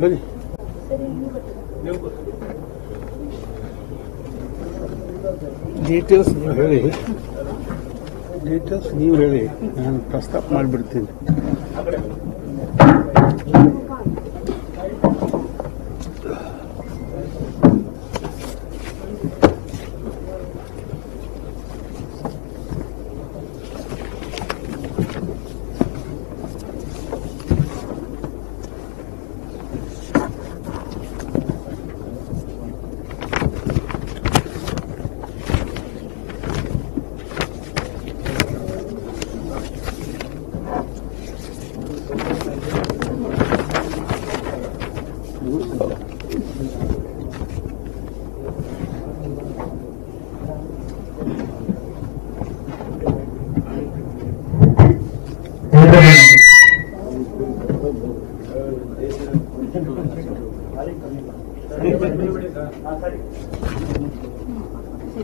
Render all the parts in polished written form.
ಬನ್ನಿ. ಡೀಟೇಲ್ಸ್ ನೀವು ಹೇಳಿ, ನಾನು ಪ್ರಸ್ತಾಪ ಮಾಡಿಬಿಡ್ತೀನಿ.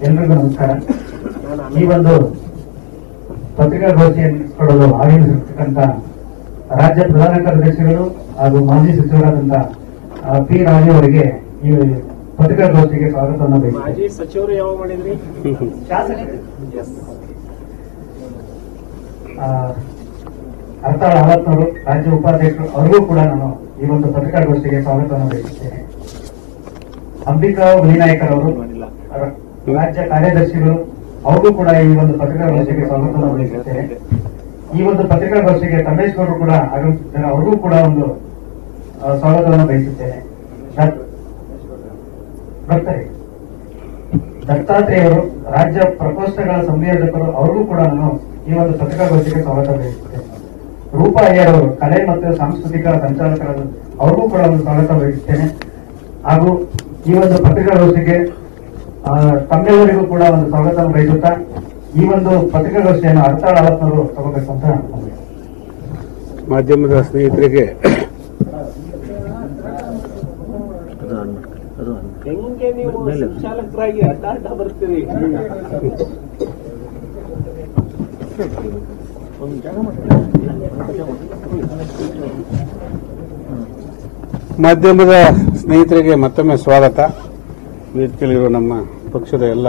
ಎಲ್ರಿಗೂ ನಮಸ್ಕಾರ. ಈ ಒಂದು ಪತ್ರಿಕಾಗೋಷ್ಠಿಯನ್ನು ಕೊಡಲು ಆಗಮಿಸಿರ್ತಕ್ಕಂಥ ರಾಜ್ಯ ಪ್ರಧಾನ ಕಾರ್ಯದರ್ಶಿಗಳು ಹಾಗೂ ಮಾಜಿ ಸಚಿವರಾದಂತಹ ಪಿ ರಾಜು ಅವರಿಗೆ ಈ ಪತ್ರಿಕಾಗೋಷ್ಠಿಗೆ ಸ್ವಾಗತವನ್ನು ಬಯಸುತ್ತೇನೆ. ಮಾಜಿ ಸಚಿವರು ಯಾವ ಮಾಡಿದ್ರಿ? ಅರ್ಥಾಳ್ ಅವತ್ನವರು ರಾಜ್ಯ ಉಪಾಧ್ಯಕ್ಷರು ಅವರಿಗೂ ಕೂಡ ನಾನು ಈ ಒಂದು ಪತ್ರಿಕಾಗೋಷ್ಠಿಗೆ ಸ್ವಾಗತವನ್ನು ಬಯಸುತ್ತೇನೆ. ಅಂಬಿಕಾ ಹುಲಿನಾಯ್ಕರವರು ರಾಜ್ಯ ಕಾರ್ಯದರ್ಶಿಗಳು ಅವ್ರಿಗೂ ಕೂಡ ಈ ಒಂದು ಪತ್ರಿಕಾಗೋಷ್ಠಿಗೆ ಸ್ವಾಗತವನ್ನು ಬಯಸುತ್ತೇನೆ. ಈ ಒಂದು ಪತ್ರಿಕಾಗೋಷ್ಠಿಗೆ ತಂಡೇಶ್ವರರು ಕೂಡ ಆಗಮಿಸಿದ್ದಾರೆ, ಅವ್ರಿಗೂ ಕೂಡ ಒಂದು ಸ್ವಾಗತವನ್ನು ಬಯಸುತ್ತೇನೆ. ಬರ್ತಾರೆ ದತ್ತಾತ್ರೇಯವರು ರಾಜ್ಯ ಪ್ರಕೋಷ್ಠಗಳ ಸಂಯೋಜಕರು, ಅವ್ರಿಗೂ ಕೂಡ ನಾನು ಈ ಒಂದು ಪತ್ರಿಕಾಗೋಷ್ಠಿಗೆ ಸ್ವಾಗತ ಬಯಸುತ್ತೇನೆ. ರೂಪಾ ಅಯ್ಯರ್ ಅವರು ಕಲೆ ಮತ್ತು ಸಾಂಸ್ಕೃತಿಕ ಸಂಚಾಲಕರಾದ ಅವ್ರಿಗೂ ಕೂಡ ಒಂದು ಸ್ವಾಗತ ಬಯಸುತ್ತೇನೆ. ಹಾಗೂ ಈ ಒಂದು ಪತ್ರಿಕಾಗೋಷ್ಠಿಗೆ ತಮ್ಮೆಲ್ಲರಿಗೂ ಕೂಡ ಒಂದು ಸ್ವಾಗತ ಬಯಸುತ್ತಾ ಈ ಒಂದು ಪತ್ರಿಕಾಗೋಷ್ಠಿಯನ್ನು ಅರ್ಥಾಳ್ ಅವತ್ನವರು ತಗೋಬೇಕು ಅಂತ ಅನ್ಕೊಂಡಿದ್ದೆ. ಮಾಧ್ಯಮದ ಸ್ನೇಹಿತರಿಗೆ ಹೆಂಗೆ ನೀವು ಸಂಚಾಲಕರಾಗಿ ಅಡ್ಡ ಬರ್ತೀರಿ? ಮಾಧ್ಯಮದ ಸ್ನೇಹಿತರಿಗೆ ಮತ್ತೊಮ್ಮೆ ಸ್ವಾಗತ. ವೇದಿಕೆಯಲ್ಲಿರುವ ನಮ್ಮ ಪಕ್ಷದ ಎಲ್ಲ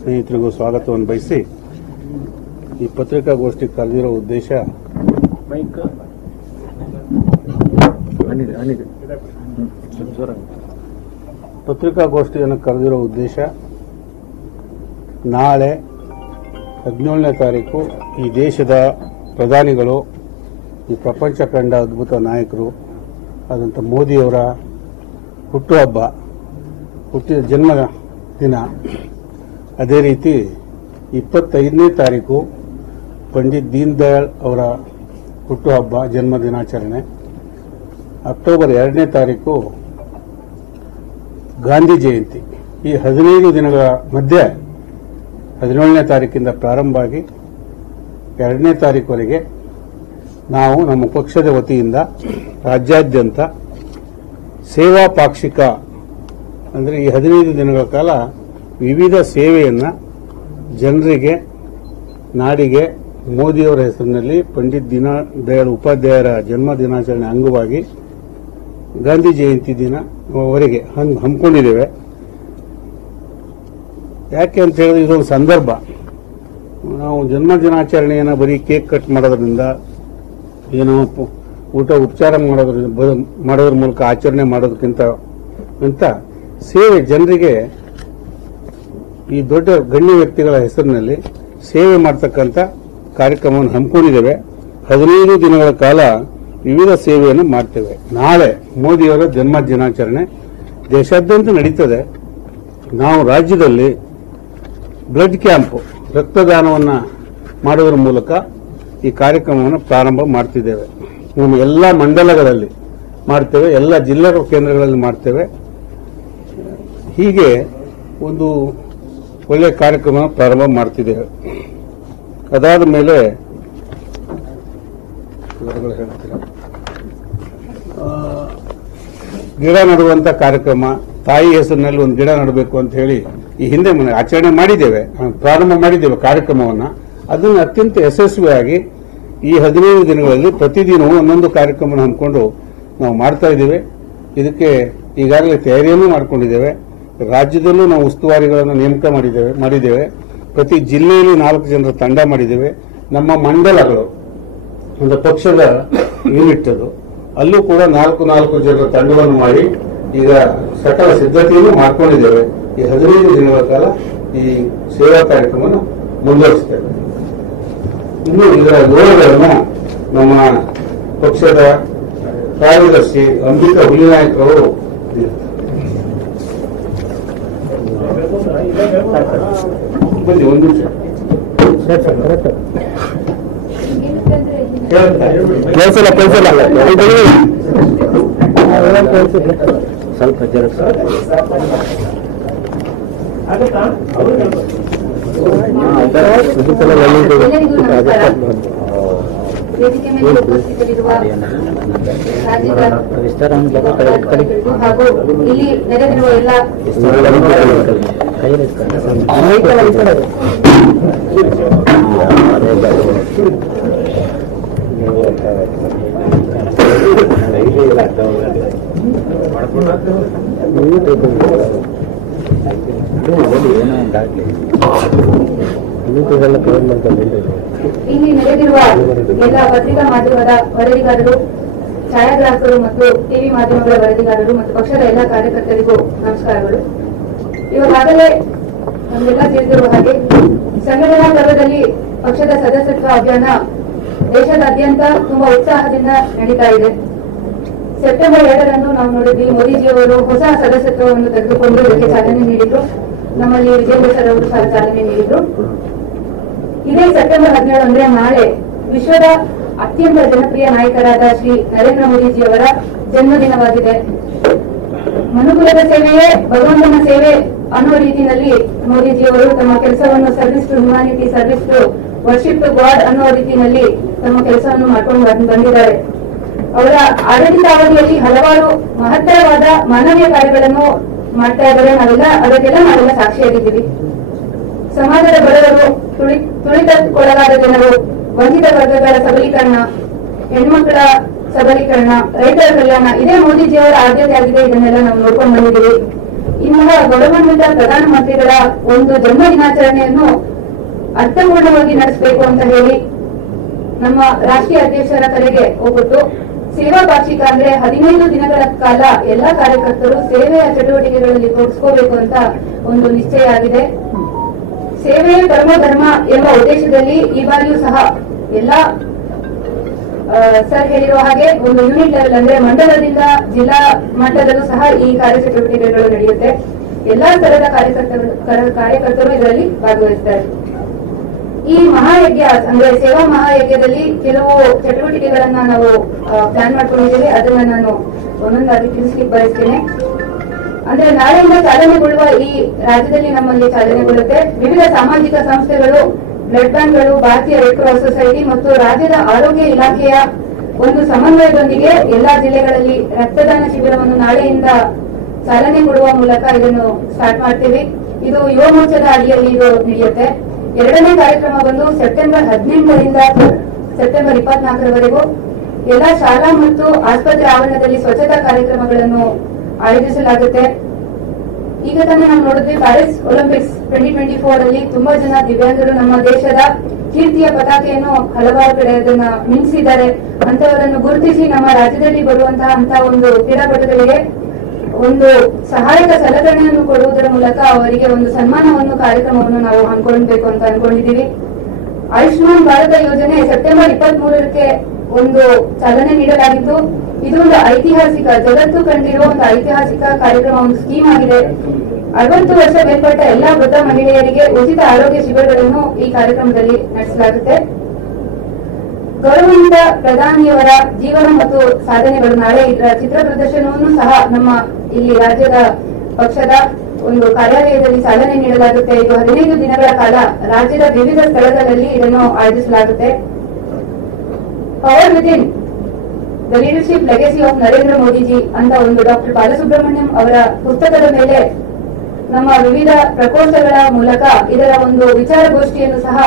ಸ್ನೇಹಿತರಿಗೂ ಸ್ವಾಗತವನ್ನು ಬಯಸಿ ಈ ಪತ್ರಿಕಾಗೋಷ್ಠಿ ಕರೆದಿರೋ ಉದ್ದೇಶ ಪತ್ರಿಕಾಗೋಷ್ಠಿಯನ್ನು ಕರೆದಿರೋ ಉದ್ದೇಶ ನಾಳೆ 17ನೇ ತಾರೀಕು ಈ ದೇಶದ ಪ್ರಧಾನಿಗಳು, ಈ ಪ್ರಪಂಚ ಕಂಡ ಅದ್ಭುತ ನಾಯಕರು ಆದಂಥ ಮೋದಿಯವರ ಹುಟ್ಟುಹಬ್ಬ, ಹುಟ್ಟಿದ ಜನ್ಮ ದಿನ. ಅದೇ ರೀತಿ 25ನೇ ತಾರೀಕು ಪಂಡಿತ್ ದೀನ್ ದಯಾಳ್ ಅವರ ಹುಟ್ಟುಹಬ್ಬ, ಜನ್ಮ ದಿನಾಚರಣೆ. ಅಕ್ಟೋಬರ್ 2ನೇ ತಾರೀಕು ಗಾಂಧಿ ಜಯಂತಿ. ಈ 15 ದಿನಗಳ ಮಧ್ಯೆ 17ನೇ ತಾರೀಕಿಂದ ಪ್ರಾರಂಭ ಆಗಿ 2ನೇ ತಾರೀಕುವರೆಗೆ ನಾವು ನಮ್ಮ ಪಕ್ಷದ ವತಿಯಿಂದ ರಾಜ್ಯಾದ್ಯಂತ ಸೇವಾ ಪಾಕ್ಷಿಕ ಅಂದರೆ ಈ 15 ದಿನಗಳ ಕಾಲ ವಿವಿಧ ಸೇವೆಯನ್ನು ಜನರಿಗೆ, ನಾಡಿಗೆ ಮೋದಿಯವರ ಹೆಸರಿನಲ್ಲಿ ಪಂಡಿತ್ ದೀನ್ ದಯಾಳ್ ಉಪಾಧ್ಯಾಯರ ಜನ್ಮ ದಿನಾಚರಣೆ ಅಂಗವಾಗಿ ಗಾಂಧಿ ಜಯಂತಿ ದಿನವರೆಗೆ ಹಮ್ಮಿಕೊಂಡಿದ್ದೇವೆ. ಯಾಕೆ ಅಂತ ಹೇಳಿದ್ರೆ ಇದೊಂದು ಸಂದರ್ಭ. ನಾವು ಜನ್ಮ ದಿನಾಚರಣೆಯನ್ನು ಬರೀ ಕೇಕ್ ಕಟ್ ಮಾಡೋದ್ರಿಂದ, ಏನೋ ಊಟ ಉಪಚಾರ ಮಾಡೋದ್ರ ಮೂಲಕ ಆಚರಣೆ ಮಾಡೋದಕ್ಕಿಂತ ಸೇವೆ, ಜನರಿಗೆ ಈ ದೊಡ್ಡ ಗಣ್ಯ ವ್ಯಕ್ತಿಗಳ ಹೆಸರಿನಲ್ಲಿ ಸೇವೆ ಮಾಡತಕ್ಕಂಥ ಕಾರ್ಯಕ್ರಮವನ್ನು ಹಮ್ಮಿಕೊಂಡಿದ್ದೇವೆ. 15 ದಿನಗಳ ಕಾಲ ವಿವಿಧ ಸೇವೆಯನ್ನು ಮಾಡ್ತೇವೆ. ನಾಳೆ ಮೋದಿಯವರ ಜನ್ಮ ದಿನಾಚರಣೆ ದೇಶಾದ್ಯಂತ ನಡೀತದೆ. ನಾವು ರಾಜ್ಯದಲ್ಲಿ ಬ್ಲಡ್ ಕ್ಯಾಂಪ್, ರಕ್ತದಾನವನ್ನು ಮಾಡೋದ್ರ ಮೂಲಕ ಈ ಕಾರ್ಯಕ್ರಮವನ್ನು ಪ್ರಾರಂಭ ಮಾಡ್ತಿದ್ದೇವೆ. ನಮ್ಮ ಎಲ್ಲ ಮಂಡಲಗಳಲ್ಲಿ ಮಾಡ್ತೇವೆ, ಎಲ್ಲ ಜಿಲ್ಲಾ ಕೇಂದ್ರಗಳಲ್ಲಿ ಮಾಡ್ತೇವೆ. ಹೀಗೆ ಒಂದು ಒಳ್ಳೆಯ ಕಾರ್ಯಕ್ರಮ ಪ್ರಾರಂಭ ಮಾಡ್ತಿದ್ದೇವೆ. ಅದಾದ ಮೇಲೆ ಗಿಡ ನೆಡುವಂತ ಕಾರ್ಯಕ್ರಮ, ತಾಯಿ ಹೆಸರಿನಲ್ಲಿ ಒಂದು ಗಿಡ ನೆಡಬೇಕು ಅಂತ ಹೇಳಿ ಈ ಹಿಂದೆ ಆಚರಣೆ ಮಾಡಿದ್ದೇವೆ, ಪ್ರಾರಂಭ ಮಾಡಿದ್ದೇವೆ ಕಾರ್ಯಕ್ರಮವನ್ನು. ಅದನ್ನು ಅತ್ಯಂತ ಯಶಸ್ವಿಯಾಗಿ ಈ 15 ದಿನಗಳಲ್ಲಿ ಪ್ರತಿದಿನವೂ ಒಂದೊಂದು ಕಾರ್ಯಕ್ರಮ ಹಮ್ಮಿಕೊಂಡು ನಾವು ಮಾಡ್ತಾ ಇದ್ದೇವೆ. ಇದಕ್ಕೆ ಈಗಾಗಲೇ ತಯಾರಿಯನ್ನು ಮಾಡಿಕೊಂಡಿದ್ದೇವೆ. ರಾಜ್ಯದಲ್ಲೂ ನಾವು ಉಸ್ತುವಾರಿಗಳನ್ನು ನೇಮಕ ಮಾಡಿದ್ದೇವೆ. ಪ್ರತಿ ಜಿಲ್ಲೆಯಲ್ಲಿ 4 ಜನರ ತಂಡ ಮಾಡಿದ್ದೇವೆ. ನಮ್ಮ ಮಂಡಲಗಳು ಒಂದು ಪಕ್ಷದ ಯೂನಿಟ್ ಅದು, ಅಲ್ಲೂ ಕೂಡ 4 ಜನರ ತಂಡವನ್ನು ಮಾಡಿ ಈಗ ಸಕಲ ಸಿದ್ಧತೆಯನ್ನು ಮಾಡಿಕೊಂಡಿದ್ದೇವೆ. ಈ 15 ದಿನಗಳ ಕಾಲ ಈ ಸೇವಾ ಕಾರ್ಯಕ್ರಮವನ್ನು ಮುಂದುವರಿಸುತ್ತೇವೆ. ಇನ್ನು ಇದರ ವಿವರಗಳನ್ನು ನಮ್ಮ ಪಕ್ಷದ ಕಾರ್ಯದರ್ಶಿ ಅಂಬಿಕಾ ಹುಲಿನಾಯಕರವರು ಬನ್ನಿ ಒಂದು ನಿಮಿಷ ಸ್ವಲ್ಪ ಎಲ್ಲರಿಗೂ ನಮಸ್ಕಾರ. ವೇದಿಕೆ ಮೇಲೆ ಉಪಸ್ಥಿತರಿರುವ ರಾಜ್ಯದ ಹಾಗೂ ಇಲ್ಲಿ ನೆರೆದಿರುವ ಎಲ್ಲ ಇಲ್ಲಿ ನೆರೆದಿರುವ ಎಲ್ಲ ಪತ್ರಿಕಾ ಮಾಧ್ಯಮದ ವರದಿಗಾರರು, ಛಾಯಾಗ್ರಾಹಕರು ಮತ್ತು ಟಿವಿ ಮಾಧ್ಯಮಗಳ ವರದಿಗಾರರು ಮತ್ತು ಪಕ್ಷದ ಎಲ್ಲ ಕಾರ್ಯಕರ್ತರಿಗೂ ನಮಸ್ಕಾರಗಳು. ಇವಾಗಲೇ ನಮಗೆಲ್ಲ ತಿಳಿದಿರುವ ಹಾಗೆ ಸಂಘಟನಾ ಪರ್ವದಲ್ಲಿ ಪಕ್ಷದ ಸದಸ್ಯತ್ವ ಅಭಿಯಾನ ದೇಶದಾದ್ಯಂತ ತುಂಬಾ ಉತ್ಸಾಹದಿಂದ ನಡೀತಾ ಇದೆ. ಸೆಪ್ಟೆಂಬರ್ 2ರಂದು ನಾವು ನೋಡಿದ್ವಿ, ಮೋದಿಜಿಯವರು ಹೊಸ ಸದಸ್ಯತ್ವವನ್ನು ತೆಗೆದುಕೊಂಡು ಇದಕ್ಕೆ ಚಾಲನೆ ನೀಡಿದ್ರು. ನಮ್ಮಲ್ಲಿ ವಿಜೇಂದ್ರ ಸರ್ ಅವರು ಸಹ ಚಾಲನೆ ನೀಡಿದ್ರು. ಇದೇ ಸೆಪ್ಟೆಂಬರ್ 17 ಅಂದ್ರೆ ನಾಳೆ ವಿಶ್ವದ ಅತ್ಯಂತ ಜನಪ್ರಿಯ ನಾಯಕರಾದ ಶ್ರೀ ನರೇಂದ್ರ ಮೋದಿಜಿಯವರ ಜನ್ಮದಿನವಾಗಿದೆ. ಮನುಕುಲದ ಸೇವೆಯೇ ಭಗವಂತನ ಸೇವೆ ಅನ್ನೋ ರೀತಿಯಲ್ಲಿ ಮೋದಿಜಿಯವರು ತಮ್ಮ ಕೆಲಸವನ್ನು service to humanity, service to worship to God ಅನ್ನೋ ರೀತಿಯಲ್ಲಿ ತಮ್ಮ ಕೆಲಸವನ್ನು ಮಾಡ್ಕೊಂಡು ಬಂದಿದ್ದಾರೆ. ಅವರ ಆಡಳಿತಾವಧಿಯಲ್ಲಿ ಹಲವಾರು ಮಹತ್ತರವಾದ ಮಾನವೀಯ ಕಾರ್ಯಗಳನ್ನು ಮಾಡ್ತಾ ಇದ್ದಾರೆ. ನಾವೆಲ್ಲ ಸಾಕ್ಷಿಯಾಗಿದ್ದೀವಿ. ಸಮಾಜದ ಬಡವರು, ತುಳಿತಕ್ಕೊಳಗಾದ ಜನರು, ವಂಚಿತ ವರ್ಗಗಳ ಸಬಲೀಕರಣ, ಹೆಣ್ಮಕ್ಕಳ ಸಬಲೀಕರಣ, ರೈತರ ಕಲ್ಯಾಣ ಇದೇ ಮೋದಿಜಿಯವರ ಆದ್ಯತೆ ಆಗಿದೆ. ಇದನ್ನೆಲ್ಲ ನಾವು ನೋಡ್ಕೊಂಡು ಬಂದಿದ್ದೀವಿ. ಇಂತಹ ಗೌರವಾನ್ವಿತ ಪ್ರಧಾನಮಂತ್ರಿಗಳ ಒಂದು ಜನ್ಮ ದಿನಾಚರಣೆಯನ್ನು ಅರ್ಥಪೂರ್ಣವಾಗಿ ನಡೆಸಬೇಕು ಅಂತ ಹೇಳಿ ನಮ್ಮ ರಾಷ್ಟ್ರೀಯ ಅಧ್ಯಕ್ಷರ ಕರೆಗೆ ಹೋಗ್ಬಿಟ್ಟು ಸೇವಾ ಪಾಕ್ಷಿಕ ಅಂದ್ರೆ 15 ದಿನಗಳ ಕಾಲ ಎಲ್ಲಾ ಕಾರ್ಯಕರ್ತರು ಸೇವೆಯ ಚಟುವಟಿಕೆಗಳಲ್ಲಿ ತೊಡಗಿಸ್ಕೋಬೇಕು ಅಂತ ಒಂದು ನಿಶ್ಚಯ ಆಗಿದೆ. ಸೇವೆಯೇ ಪರಮ ಧರ್ಮ ಎಂಬ ಉದ್ದೇಶದಲ್ಲಿ ಈ ಬಾರಿಯೂ ಸಹ ಎಲ್ಲಾ ಸರ್ ಹೇಳಿರುವ ಹಾಗೆ ಒಂದು ಯೂನಿಟ್ ಲೆವೆಲ್ ಅಂದ್ರೆ ಮಂಡಲದಿಂದ ಜಿಲ್ಲಾ ಮಟ್ಟದಲ್ಲೂ ಸಹ ಈ ಕಾರ್ಯಚಟುವಟಿಕೆಗಳು ನಡೆಯುತ್ತೆ. ಎಲ್ಲಾ ಸ್ತರದ ಕಾರ್ಯಕರ್ತರು ಇದರಲ್ಲಿ ಭಾಗವಹಿಸ್ತಾರೆ. ಈ ಮಹಾಯಜ್ಞ ಅಂದ್ರೆ ಸೇವಾ ಮಹಾಯಜ್ಞದಲ್ಲಿ ಕೆಲವು ಚಟುವಟಿಕೆಗಳನ್ನ ನಾವು ಪ್ಲಾನ್ ಮಾಡ್ಕೊಂಡಿದ್ದೇವೆ. ಅದನ್ನ ನಾನು ಒಂದೊಂದಾಗಿ ತಿಳಿಸ್ಲಿಕ್ಕೆ ಬಯಸ್ತೇನೆ. ಅಂದ್ರೆ ನಾಳೆಯಿಂದ ಚಾಲನೆಗೊಳ್ಳುವ ಈ ರಾಜ್ಯದಲ್ಲಿ ನಮ್ಮಲ್ಲಿ ಚಾಲನೆಗೊಳ್ಳುತ್ತೆ. ವಿವಿಧ ಸಾಮಾಜಿಕ ಸಂಸ್ಥೆಗಳು, ಬ್ಲಡ್ ಬ್ಯಾಂಕ್ಗಳು, ಭಾರತೀಯ ರೆಡ್ ಕ್ರಾಸ್ ಸೊಸೈಟಿ ಮತ್ತು ರಾಜ್ಯದ ಆರೋಗ್ಯ ಇಲಾಖೆಯ ಒಂದು ಸಮನ್ವಯದೊಂದಿಗೆ ಎಲ್ಲಾ ಜಿಲ್ಲೆಗಳಲ್ಲಿ ರಕ್ತದಾನ ಶಿಬಿರವನ್ನು ನಾಳೆಯಿಂದ ಚಾಲನೆ ಕೊಡುವ ಮೂಲಕ ಇದನ್ನು ಸ್ಟಾರ್ಟ್ ಮಾಡ್ತೀವಿ. ಇದು ಯುವ ಮೋರ್ಚಾದ ಅಡಿಯಲ್ಲಿ ಇದು ನಡೆಯುತ್ತೆ. 2ನೇ ಕಾರ್ಯಕ್ರಮ ಬಂದು ಸೆಪ್ಟೆಂಬರ್ 18ರಿಂದ ಸೆಪ್ಟೆಂಬರ್ 24ರವರೆಗೂ ಎಲ್ಲಾ ಶಾಲಾ ಮತ್ತು ಆಸ್ಪತ್ರೆ ಆವರಣದಲ್ಲಿ ಸ್ವಚ್ಛತಾ ಕಾರ್ಯಕ್ರಮಗಳನ್ನು ಆಯೋಜಿಸಲಾಗುತ್ತೆ. ಈಗ ತಾನೇ ನಾವು ನೋಡಿದ್ವಿ ಪ್ಯಾರಿಸ್ ಒಲಿಂಪಿಕ್ಸ್ 2024 ಅಲ್ಲಿ ತುಂಬಾ ಜನ ದಿವ್ಯಾಂಗರು ನಮ್ಮ ದೇಶದ ಕೀರ್ತಿಯ ಪತಾಕೆಯನ್ನು ಹಲವಾರು ಕಡೆ ಅದನ್ನ ಮಿಂಚಿದ್ದಾರೆ. ಅಂತವರನ್ನು ಗುರುತಿಸಿ ನಮ್ಮ ರಾಜ್ಯದಲ್ಲಿ ಬರುವಂತಹ ಒಂದು ಕ್ರೀಡಾಪಟುಗಳಿಗೆ ಒಂದು ಸಹಾಯಕ ಸಲಕರಣೆಯನ್ನು ಕೊಡುವುದರ ಮೂಲಕ ಅವರಿಗೆ ಒಂದು ಸನ್ಮಾನವನ್ನು ಕಾರ್ಯಕ್ರಮವನ್ನು ನಾವು ಹಮ್ಮಿಕೊಳ್ಳಬೇಕು ಅಂತ ಅನ್ಕೊಂಡಿದ್ದೀವಿ. ಆಯುಷ್ಮಾನ್ ಭಾರತ ಯೋಜನೆ ಸೆಪ್ಟೆಂಬರ್ 23ಕ್ಕೆ ಒಂದು ಚಾಲನೆ ನೀಡಲಾಗಿದ್ದು, ಇದು ಒಂದು ಐತಿಹಾಸಿಕ, ಜಗತ್ತು ಕಂಡಿರುವ ಒಂದು ಐತಿಹಾಸಿಕ ಕಾರ್ಯಕ್ರಮ, ಒಂದು ಸ್ಕೀಮ್ ಆಗಿದೆ. 60 ವರ್ಷ ಮೇಲ್ಪಟ್ಟ ಎಲ್ಲಾ ವೃದ್ಧ ಮಹಿಳೆಯರಿಗೆ ಉಚಿತ ಆರೋಗ್ಯ ಶಿಬಿರಗಳನ್ನು ಈ ಕಾರ್ಯಕ್ರಮದಲ್ಲಿ ನಡೆಸಲಾಗುತ್ತೆ. ಗೌರವಾನ್ವಿತ ಪ್ರಧಾನಿಯವರ ಜೀವನ ಮತ್ತು ಸಾಧನೆಗಳು ನಾಳೆ ಇದರ ಚಿತ್ರ ಪ್ರದರ್ಶನವನ್ನು ಸಹ ನಮ್ಮ ಇಲ್ಲಿ ರಾಜ್ಯದ ಪಕ್ಷದ ಒಂದು ಕಾರ್ಯಾಲಯದಲ್ಲಿ ಚಾಲನೆ ನೀಡಲಾಗುತ್ತೆ. ಇದು 15 ದಿನಗಳ ಕಾಲ ರಾಜ್ಯದ ವಿವಿಧ ಸ್ಥಳಗಳಲ್ಲಿ ಇದನ್ನು ಆಯೋಜಿಸಲಾಗುತ್ತೆ. Power within the leadership legacy of Narendra Modiji ಅಂತ ಒಂದು ಡಾಕ್ಟರ್ ಬಾಲಸುಬ್ರಹ್ಮಣ್ಯಂ ಅವರ ಪುಸ್ತಕದ ಮೇಲೆ ನಮ್ಮ ವಿವಿಧ ಪ್ರಕೋಷ್ಠಗಳ ಮೂಲಕ ಇದರ ಒಂದು ವಿಚಾರಗೋಷ್ಠಿಯನ್ನು ಸಹ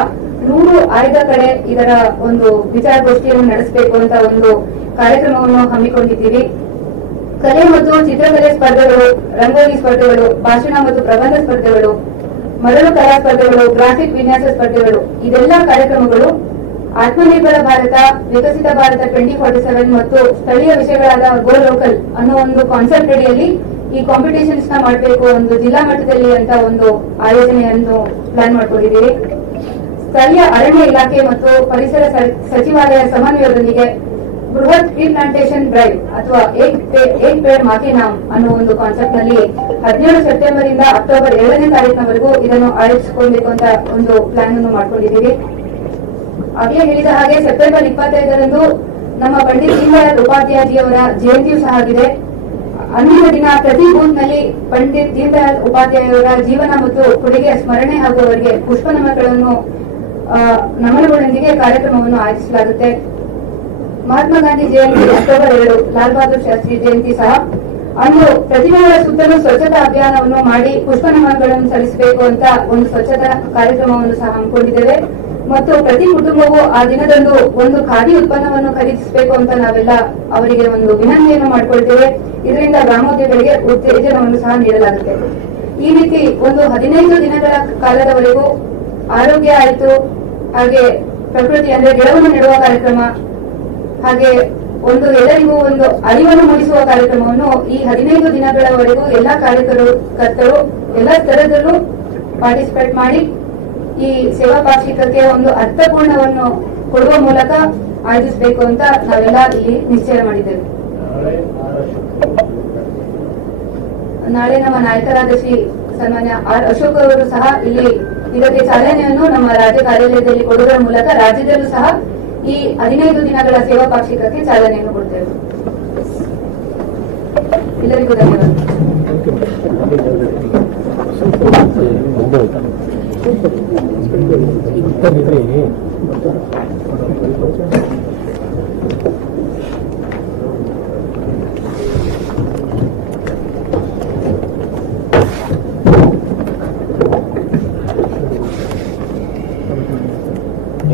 100 ಆಯ್ದ ಕಡೆ ಇದರ ಒಂದು ವಿಚಾರಗೋಷ್ಠಿಯನ್ನು ನಡೆಸಬೇಕು ಅಂತ ಒಂದು ಕಾರ್ಯಕ್ರಮವನ್ನು ಹಮ್ಮಿಕೊಂಡಿದ್ದೀವಿ. ಕಲೆ ಮತ್ತು ಚಿತ್ರಕಲೆ ಸ್ಪರ್ಧೆಗಳು, ರಂಗೋಲಿ ಸ್ಪರ್ಧೆಗಳು, ಭಾಷಣ ಮತ್ತು ಪ್ರಬಂಧ ಸ್ಪರ್ಧೆಗಳು, ಮರಳು ಕಲಾ ಸ್ಪರ್ಧೆಗಳು, ಗ್ರಾಫಿಕ್ ವಿನ್ಯಾಸ ಸ್ಪರ್ಧೆಗಳು, ಇದೆಲ್ಲ ಕಾರ್ಯಕ್ರಮಗಳು ಆತ್ಮನಿರ್ಭರ ಭಾರತ, ವಿಕಸಿತ ಭಾರತ 2047 ಮತ್ತು ಸ್ಥಳೀಯ ವಿಷಯಗಳಾದ ಗೋ ಲೋಕಲ್ ಅನ್ನೋ ಒಂದು ಕಾನ್ಸೆಪ್ಟ್ ಅಡಿಯಲ್ಲಿ ಈ ಕಾಂಪಿಟೇಷನ್ಸ್ ನ ಮಾಡಬೇಕು ಒಂದು ಜಿಲ್ಲಾ ಮಟ್ಟದಲ್ಲಿ ಅಂತ ಒಂದು ಆಯೋಜನೆಯನ್ನು ಪ್ಲಾನ್ ಮಾಡ್ಕೊಂಡಿದ್ದೀವಿ. ಸ್ಥಳೀಯ ಅರಣ್ಯ ಇಲಾಖೆ ಮತ್ತು ಪರಿಸರ ಸಚಿವಾಲಯ ಸಮನ್ವಯದೊಂದಿಗೆ ಬೃಹತ್ ಟ್ರೀ ಪ್ಲಾಂಟೇಶನ್ ಡ್ರೈವ್ ಅಥವಾ ಏಕ್ ಪೇಡ್ ಮಾಕೆ ನಾಮ್ ಅನ್ನೋ ಒಂದು ಕಾನ್ಸೆಪ್ಟ್ ನಲ್ಲಿ 17 ಸೆಪ್ಟೆಂಬರ್ ಇಂದ ಅಕ್ಟೋಬರ್ 2ನೇ ತಾರೀಕಿನವರೆಗೂ ಇದನ್ನು ಆಯೋಜಿಸಿಕೊಳ್ಬೇಕು ಅಂತ ಒಂದು ಪ್ಲಾನ್ ಅನ್ನು ಮಾಡ್ಕೊಂಡಿದ್ದೀವಿ. ಆಗಲೇ ಹೇಳಿದ ಹಾಗೆ ಸೆಪ್ಟೆಂಬರ್ 25ರಂದು ನಮ್ಮ ಪಂಡಿತ್ ದೀನ್ ದಯಾಳ್ ಉಪಾಧ್ಯಾಯಜಿಯವರ ಜಯಂತಿಯೂ ಸಹ ಆಗಿದೆ. ಅಂದಿನ ದಿನ ಪ್ರತಿ ಬೂತ್ ನಲ್ಲಿ ಪಂಡಿತ್ ದೀನ್ ದಯಾಳ್ ಉಪಾಧ್ಯಾಯವರ ಜೀವನ ಮತ್ತು ಕೊಡುಗೆ ಸ್ಮರಣೆ ಹಾಗೂ ಅವರಿಗೆ ಪುಷ್ಪ ನಮನಗಳೊಂದಿಗೆ ಕಾರ್ಯಕ್ರಮವನ್ನು ಆಯೋಜಿಸಲಾಗುತ್ತೆ. ಮಹಾತ್ಮ ಗಾಂಧಿ ಜಯಂತಿ ಅಕ್ಟೋಬರ್ 2, ಲಾಲ್ ಬಹದ್ದೂರ್ ಶಾಸ್ತ್ರಿ ಜಯಂತಿ ಸಹ ಅಂದು ಪ್ರತಿಮೆಗಳ ಸುತ್ತಲೂ ಸ್ವಚ್ಛತಾ ಅಭಿಯಾನವನ್ನು ಮಾಡಿ ಪುಷ್ಪ ನಮನಗಳನ್ನು ಸಲ್ಲಿಸಬೇಕು ಅಂತ ಒಂದು ಸ್ವಚ್ಛತಾ ಕಾರ್ಯಕ್ರಮವನ್ನು ಸಹ ಹಮ್ಮಿಕೊಂಡಿದ್ದೇವೆ. ಮತ್ತು ಪ್ರತಿ ಕುಟುಂಬವು ಆ ದಿನದಂದು ಒಂದು ಖಾದಿ ಉತ್ಪನ್ನವನ್ನು ಖರೀದಿಸಬೇಕು ಅಂತ ನಾವೆಲ್ಲ ಅವರಿಗೆ ಒಂದು ವಿನಂತಿಯನ್ನು ಮಾಡಿಕೊಳ್ತೇವೆ. ಇದರಿಂದ ಗ್ರಾಮೋದ್ಯೋಗಿಗಳಿಗೆ ಉತ್ತೇಜನವನ್ನು ಸಹ ನೀಡಲಾಗುತ್ತೆ. ಈ ರೀತಿ ಒಂದು 15 ದಿನಗಳ ಕಾಲದವರೆಗೂ ಆರೋಗ್ಯ ಆಯಿತು, ಹಾಗೆ ಪ್ರಕೃತಿ ಅಂದ್ರೆ ಗಿಡವನ್ನು ನೆಡುವ ಕಾರ್ಯಕ್ರಮ, ಹಾಗೆ ಒಂದು ಎಲ್ಲರಿಗೂ ಒಂದು ಅರಿವನ್ನು ಮೂಡಿಸುವ ಕಾರ್ಯಕ್ರಮವನ್ನು ಈ 15 ದಿನಗಳವರೆಗೂ ಎಲ್ಲಾ ಕಾರ್ಯಕರ್ತರು ಎಲ್ಲ ಸ್ತರದಲ್ಲೂ ಪಾರ್ಟಿಸಿಪೇಟ್ ಮಾಡಿ ಈ ಸೇವಾ ಪಾಕ್ಷಿಕಕ್ಕೆ ಒಂದು ಅರ್ಥಪೂರ್ಣವನ್ನು ಕೊಡುವ ಮೂಲಕ ಆಯೋಜಿಸಬೇಕು ಅಂತ ನಾವೆಲ್ಲ ಇಲ್ಲಿ ನಿಶ್ಚಯ ಮಾಡಿದ್ದೇವೆ. ನಾಳೆ ನಮ್ಮ ನಾಯಕರಾದ ಶ್ರೀ ಸನ್ಮಾನ್ಯ ಆರ್ ಅಶೋಕ್ ಅವರು ಸಹ ಇಲ್ಲಿ ಇದಕ್ಕೆ ಚಾಲನೆಯನ್ನು ನಮ್ಮ ರಾಜ್ಯ ಕಾರ್ಯಾಲಯದಲ್ಲಿ ಕೊಡುವುದರ ಮೂಲಕ ರಾಜ್ಯದಲ್ಲೂ ಸಹ ಈ 15 ದಿನಗಳ ಸೇವಾ ಪಾಕ್ಷಿಕಕ್ಕೆ ಚಾಲನೆಯನ್ನು ಕೊಡ್ತೇವೆ. ಎಲ್ಲರಿಗೂ ಧನ್ಯವಾದ.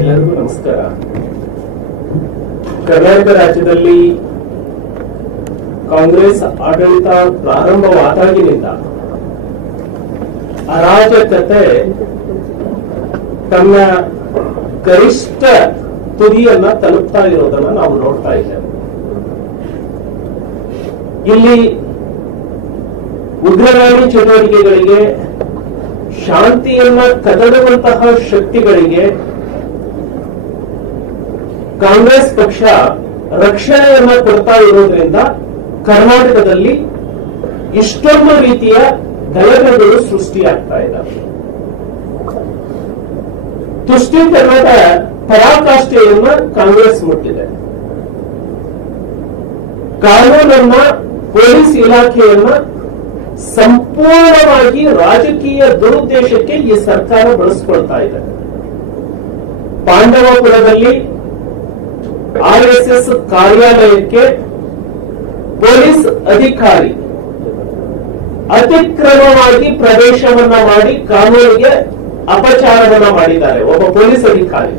ಎಲ್ಲರಿಗೂ ನಮಸ್ಕಾರ. ಕರ್ನಾಟಕ ರಾಜ್ಯದಲ್ಲಿ ಕಾಂಗ್ರೆಸ್ ಆಡಳಿತ ಪ್ರಾರಂಭವಾದಾಗಿನಿಂದ ಅರಾಜಕತೆ ತನ್ನ ಗರಿಷ್ಠ ತುದಿಯನ್ನ ತಲುಪ್ತಾ ಇರೋದನ್ನ ನಾವು ನೋಡ್ತಾ ಇದ್ದೇವೆ. ಇಲ್ಲಿ ಉಗ್ರಗಾಮಿ ಚಟುವಟಿಕೆಗಳಿಗೆ, ಶಾಂತಿಯನ್ನ ಕದಡುವಂತಹ ಶಕ್ತಿಗಳಿಗೆ ಕಾಂಗ್ರೆಸ್ ಪಕ್ಷ ರಕ್ಷಣೆಯನ್ನ ಕೊಡ್ತಾ ಇರೋದ್ರಿಂದ ಕರ್ನಾಟಕದಲ್ಲಿ ಇಷ್ಟೊಂದು ರೀತಿಯ ಗಲಭೆಗಳು ಸೃಷ್ಟಿಯಾಗ್ತಾ ಇದ್ದಾವೆ. ತುಷ್ಟೀಕರಣದ ಪರಾಕಾಷ್ಠೆಯನ್ನ ಕಾಂಗ್ರೆಸ್ ಮುಟ್ಟಿದೆ. ಕಾನೂನನ್ನ, ಪೊಲೀಸ್ ಇಲಾಖೆಯನ್ನ ಸಂಪೂರ್ಣವಾಗಿ ರಾಜಕೀಯ ದುರುದ್ದೇಶಕ್ಕೆ ಈ ಸರ್ಕಾರ ಬಳಸಿಕೊಳ್ತಾ ಇದೆ. ಪಾಂಡವಪುರದಲ್ಲಿ ಆರ್ಎಸ್ಎಸ್ ಕಾರ್ಯಾಲಯಕ್ಕೆ ಪೊಲೀಸ್ ಅಧಿಕಾರಿ ಅತಿಕ್ರಮವಾಗಿ ಪ್ರವೇಶವನ್ನ ಮಾಡಿ ಕಾನೂನಿಗೆ ಅಪಚಾರವನ್ನ ಮಾಡಿದ್ದಾರೆ. ಒಬ್ಬ ಪೊಲೀಸ್ ಅಧಿಕಾರಿ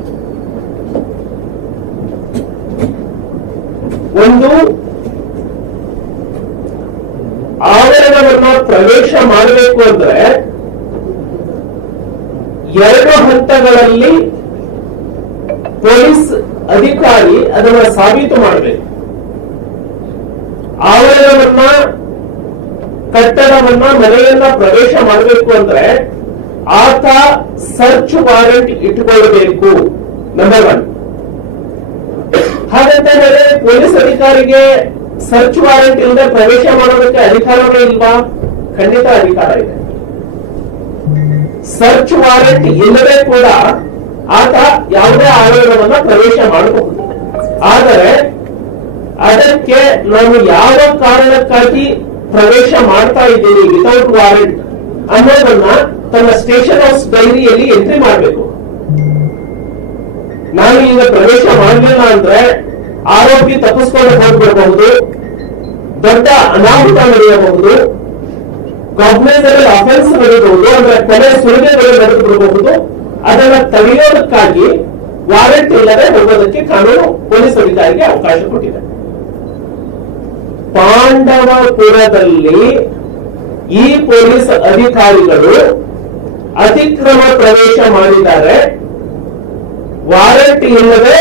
ಒಂದು ಆವರಣವನ್ನ ಪ್ರವೇಶ ಮಾಡಬೇಕು ಅಂದ್ರೆ 2 ಹಂತಗಳಲ್ಲಿ ಪೊಲೀಸ್ ಅಧಿಕಾರಿ ಅದನ್ನ ಸಾಬೀತು ಮಾಡಬೇಕು. ಆವರಣವನ್ನ, ಕಟ್ಟಡವನ್ನ, ಮನೆಯನ್ನ ಪ್ರವೇಶ ಮಾಡಬೇಕು ಅಂದ್ರೆ ಆತ ಸರ್ಚ್ ವಾರೆಂಟ್ ಇಟ್ಟುಕೊಳ್ಳಬೇಕು. ನಂಬರ್ 1. ಹಾಗಂತ ಹೇಳಿ ಪೊಲೀಸ್ ಅಧಿಕಾರಿಗೆ ಸರ್ಚ್ ವಾರೆಂಟ್ ಇಲ್ಲದೆ ಪ್ರವೇಶ ಮಾಡೋದಕ್ಕೆ ಅಧಿಕಾರವೇ ಇಲ್ವಾ? ಖಂಡಿತ ಅಧಿಕಾರ ಇದೆ. ಸರ್ಚ್ ವಾರೆಂಟ್ ಇಲ್ಲದೆ ಕೂಡ ಆತ ಯಾವುದೇ ಆವರಣವನ್ನ ಪ್ರವೇಶ ಮಾಡಬಹುದು. ಆದರೆ ಅದಕ್ಕೆ ನಾನು ಯಾವ ಕಾರಣಕ್ಕಾಗಿ ಪ್ರವೇಶ ಮಾಡ್ತಾ ಇದ್ದೀನಿ ವಿತೌಟ್ ವಾರೆಂಟ್ ಅನ್ನೋದನ್ನ ತನ್ನ ಸ್ಟೇಷನ್ ಹೌಸ್ ಡೈರಿಯಲ್ಲಿ ಎಂಟ್ರಿ ಮಾಡಬೇಕು. ನಾನು ಈಗ ಪ್ರವೇಶ ಮಾಡಲಿಲ್ಲ ಅಂದ್ರೆ ಆರೋಪಿ ತಪ್ಪಿಸ್ಕೊಂಡು ಹೋಗ್ಬಿಡಬಹುದು, ದೊಡ್ಡ ಅನಾಹುತ ನಡೆಯಬಹುದು, ಕಾಗ್ನೈಸಬಲ್ ಅಫೆನ್ಸ್ ನಡೆಯಬಹುದು, ಅಂದ್ರೆ ಕೊಲೆ ಸುಲಿಗೆಗಳು ನಡೆದು ಬಿಡಬಹುದು. ಅದನ್ನ ತಡೆಯೋದಕ್ಕಾಗಿ ವಾರೆಂಟ್ ಇಲ್ಲದೆ ಹೋಗೋದಕ್ಕೆ ಕಾನೂನು ಪೊಲೀಸ್ ಅಧಿಕಾರಿಗೆ ಅವಕಾಶ ಕೊಟ್ಟಿದೆ. ಪಾಂಡವಪುರದಲ್ಲಿ ಈ ಪೊಲೀಸ್ ಅಧಿಕಾರಿಗಳು ಅತಿಕ್ರಮ ಪ್ರವೇಶ ಮಾಡಿದ್ದಾರೆ. ವಾರಂಟ್ ಇಲ್ಲದೆ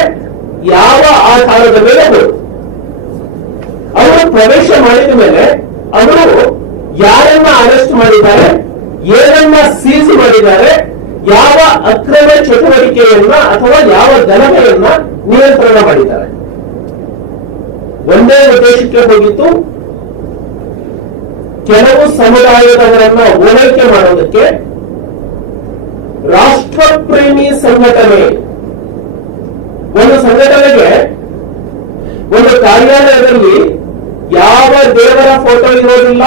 ಯಾವ ಆಧಾರದ ಮೇಲೆ ಅವರು ಪ್ರವೇಶ ಮಾಡಿದ ಮೇಲೆ ಅವರು ಯಾರನ್ನ ಅರೆಸ್ಟ್ ಮಾಡಿದ್ದಾರೆ, ಏನನ್ನ ಸೀಸ್ ಮಾಡಿದ್ದಾರೆ, ಯಾವ ಅಕ್ರಮ ಚಟುವಟಿಕೆಯನ್ನ ಅಥವಾ ಯಾವ ಗಲಭೆಯನ್ನ ನಿಯಂತ್ರಣ ಮಾಡಿದ್ದಾರೆ. ಒಂದೇ ಉದ್ದೇಶಕ್ಕೆ ಹೋಗಿತ್ತು, ಕೆಲವು ಸಮುದಾಯದವರನ್ನ ಓಲೈಕೆ ಮಾಡೋದಕ್ಕೆ. ರಾಷ್ಟ್ರಪ್ರೇಮಿ ಸಂಘಟನೆ, ಒಂದು ಸಂಘಟನೆಗೆ ಒಂದು ಕಾರ್ಯಾಲಯದಲ್ಲಿ ಯಾವ ದೇವರ ಫೋಟೋ ಇರೋದಿಲ್ಲ,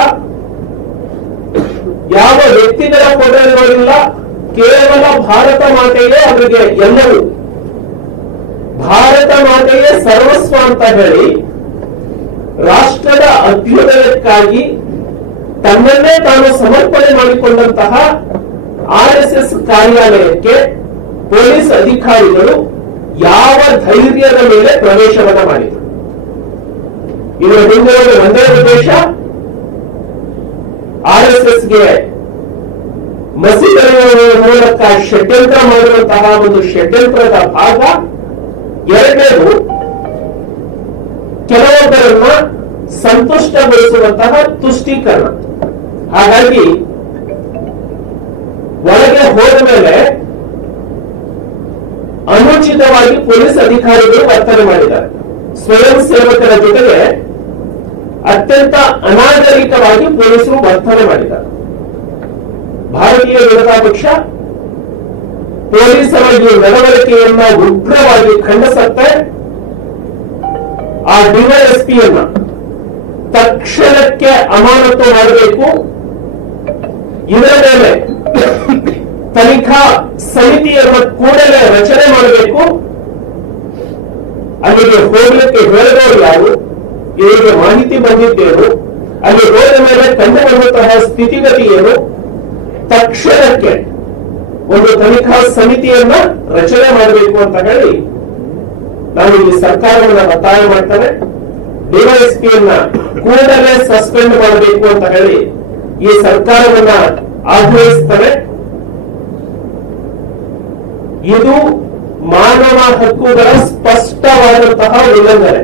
ಯಾವ ವ್ಯಕ್ತಿಗಳ ಫೋಟೋ ಇರೋದಿಲ್ಲ, ಕೇವಲ ಭಾರತ ಮಾತೆಯೇ ಅವರಿಗೆ ಎಲ್ಲವೂ, ಭಾರತ ಮಾತೆಯೇ ಸರ್ವಸ್ವ ಅಂತ ಹೇಳಿ ರಾಷ್ಟ್ರದ ಅಭ್ಯುದಯಕ್ಕಾಗಿ ತನ್ನನ್ನೇ ತಾನು ಸಮರ್ಪಣೆ ಮಾಡಿಕೊಂಡಂತಹ RSS ಕಾರ್ಯಾಲಯಕ್ಕೆ ಪೊಲೀಸ್ ಅಧಿಕಾರಿಗಳು ಯಾವ ಧೈರ್ಯದ ಮೇಲೆ ಪ್ರವೇಶವನ್ನ ಮಾಡಿದರು? ಇದರ ಹಿಂದೆ ಒಂದೇ ಉದ್ದೇಶ, RSSಗೆ ಮಸೀದಿಗಳ ಮೂಲಕ ಷಡ್ಯಂತ್ರ ಮಾಡುವಂತಹ ಒಂದು ಷಡ್ಯಂತ್ರದ ಭಾಗ. ಎರಡನೇದು, ಕೆಲವೊಬ್ಬರನ್ನ ಸಂತುಷ್ಟಗೊಳಿಸುವಂತಹ ತುಷ್ಟೀಕರಣ. ಹಾಗಾಗಿ ಒಳಗೆ ಹೋದ ಮೇಲೆ ಅನುಚಿತವಾಗಿ ಪೊಲೀಸ್ ಅಧಿಕಾರಿಗಳು ವರ್ತನೆ ಮಾಡಿದ್ದಾರೆ. ಸ್ವಯಂ ಸೇವಕರ ಜೊತೆಗೆ ಅತ್ಯಂತ ಅನಾಗರಿಕವಾಗಿ ಪೊಲೀಸರು ವರ್ತನೆ ಮಾಡಿದ್ದಾರೆ. ಭಾರತೀಯ ಜನತಾ ಪಕ್ಷ ಪೊಲೀಸರ ಈ ನಡವಳಿಕೆಯನ್ನ ಉಗ್ರವಾಗಿ ಖಂಡಿಸುತ್ತೆ. ಆ ಡಿವೈಎಸ್ಪಿಯನ್ನ ತಕ್ಷಣಕ್ಕೆ ಅಮಾನತು ಮಾಡಬೇಕು. ಇದರ ಮೇಲೆ ತನಿಖಾ ಸಮಿತಿಯನ್ನು ಕೂಡಲೇ ರಚನೆ ಮಾಡಬೇಕು. ಅಲ್ಲಿಗೆ ಹೋಗ್ಲಿಕ್ಕೆ ಹೇಳಿದವರು ಯಾರು, ಇವರಿಗೆ ಮಾಹಿತಿ ಬಂದಿದ್ದೇನು, ಅಲ್ಲಿ ಹೋದ ಮೇಲೆ ಕಂಡು ಬಂದಂತಹ ಸ್ಥಿತಿಗತಿ ಏನು, ತಕ್ಷಣಕ್ಕೆ ಒಂದು ತನಿಖಾ ಸಮಿತಿಯನ್ನ ರಚನೆ ಮಾಡಬೇಕು ಅಂತ ಹೇಳಿ ನಾನು ಇಲ್ಲಿ ಸರ್ಕಾರವನ್ನ ಒತ್ತಾಯ ಮಾಡ್ತೇನೆ. ಡಿವೈಎಸ್ಪಿಯನ್ನ ಕೂಡಲೇ ಸಸ್ಪೆಂಡ್ ಮಾಡಬೇಕು ಅಂತ ಹೇಳಿ ಈ ಸರ್ಕಾರವನ್ನ ಆಗ್ರಹಿಸುತ್ತದೆ. ಇದು ಮಾನವ ಹಕ್ಕುಗಳ ಸ್ಪಷ್ಟವಾದಂತಹ ಉಲ್ಲಂಘನೆ.